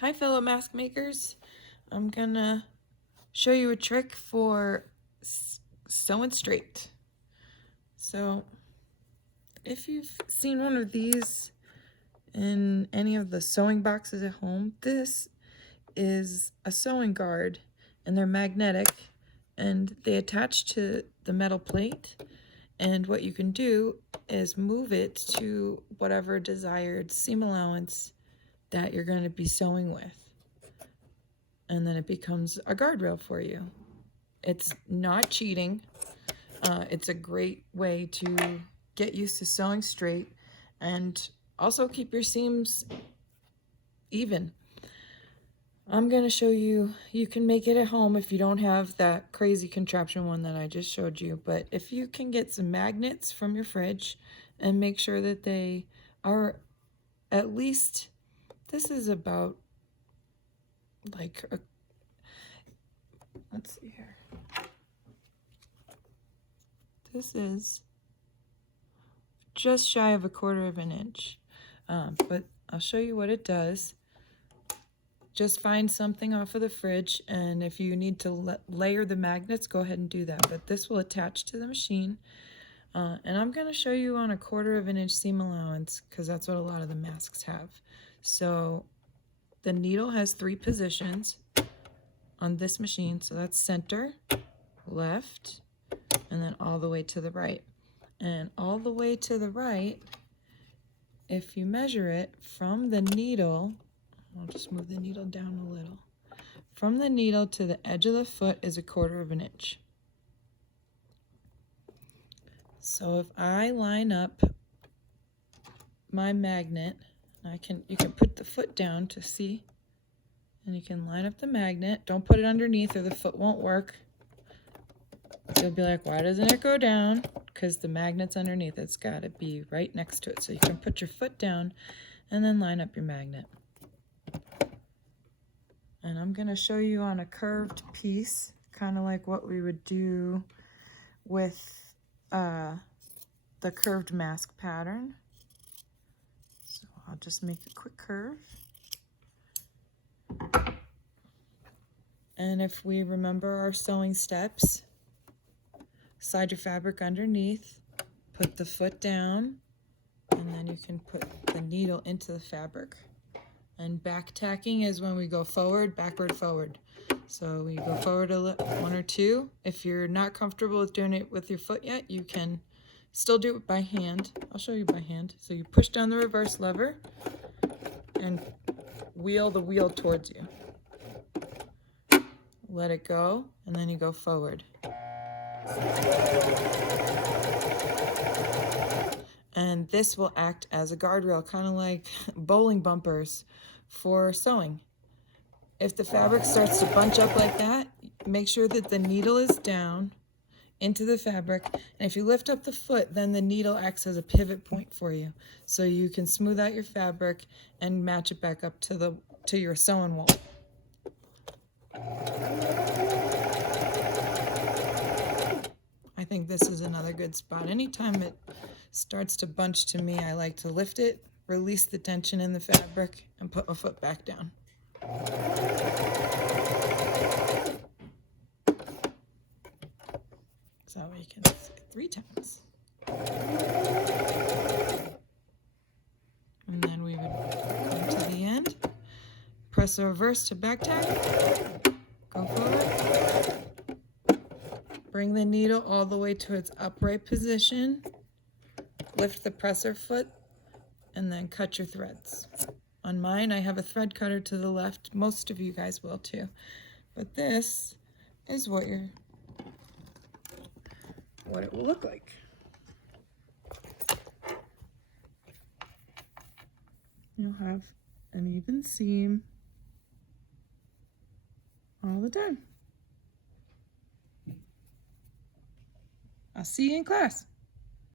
Hi fellow mask makers, I'm gonna show you a trick for sewing straight. So if you've seen one of these in any of the sewing boxes at home, this is a sewing guard and they're magnetic and they attach to the metal plate, and what you can do is move it to whatever desired seam allowance that you're going to be sewing with. And then it becomes a guardrail for you. It's not cheating. It's a great way to get used to sewing straight and also keep your seams even. I'm going to show you, you can make it at home if you don't have that crazy contraption one that I just showed you, but if you can get some magnets from your fridge and make sure that they are at least, this is about like a, let's see here. This is just shy of 1/4 of an inch, but I'll show you what it does. Just find something off of the fridge, and if you need to layer the magnets, go ahead and do that. But this will attach to the machine, and I'm going to show you on 1/4 of an inch seam allowance because that's what a lot of the masks have. So the needle has 3 positions on this machine, so that's center, left, and then all the way to the right. And all the way to the right, if you measure it from the needle, I'll just move the needle down a little. From the needle to the edge of the foot is 1/4 of an inch. So if I line up my magnet, you can put the foot down to see, and you can line up the magnet. Don't put it underneath or the foot won't work. You'll be like, why doesn't it go down? Because the magnet's underneath. It's got to be right next to it. So you can put your foot down and then line up your magnet. And I'm going to show you on a curved piece, kind of like what we would do with the curved mask pattern. So I'll just make a quick curve. And if we remember our sewing steps, slide your fabric underneath, put the foot down, and then you can put the needle into the fabric. And back tacking is when we go forward, backward, forward. So we go forward 1 or 2. If you're not comfortable with doing it with your foot yet, you can still do it by hand. I'll show you by hand. So you push down the reverse lever and wheel the wheel towards you. Let it go, and then you go forward. And this will act as a guardrail, kind of like bowling bumpers for sewing. If the fabric starts to bunch up like that, make sure that the needle is down into the fabric. And if you lift up the foot, then the needle acts as a pivot point for you. So you can smooth out your fabric and match it back up to your sewing wall. I think this is another good spot. Anytime it starts to bunch to me, I like to lift it, release the tension in the fabric, and put my foot back down. So you can say it 3 times. And then we would come to the end, press the reverse to back tack, go forward, bring the needle all the way to its upright position, lift the presser foot, and then cut your threads. On mine, I have a thread cutter to the left. Most of you guys will too. But this is what it will look like. You'll have an even seam all the time. I'll see you in class.